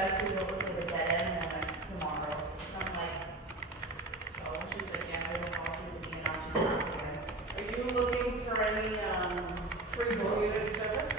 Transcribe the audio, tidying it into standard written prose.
Betsy will look at the dead end limits tomorrow. And I'm like, so she's like, yeah, we don't policy to be in, I'm just asking. Are you looking for any, free community service?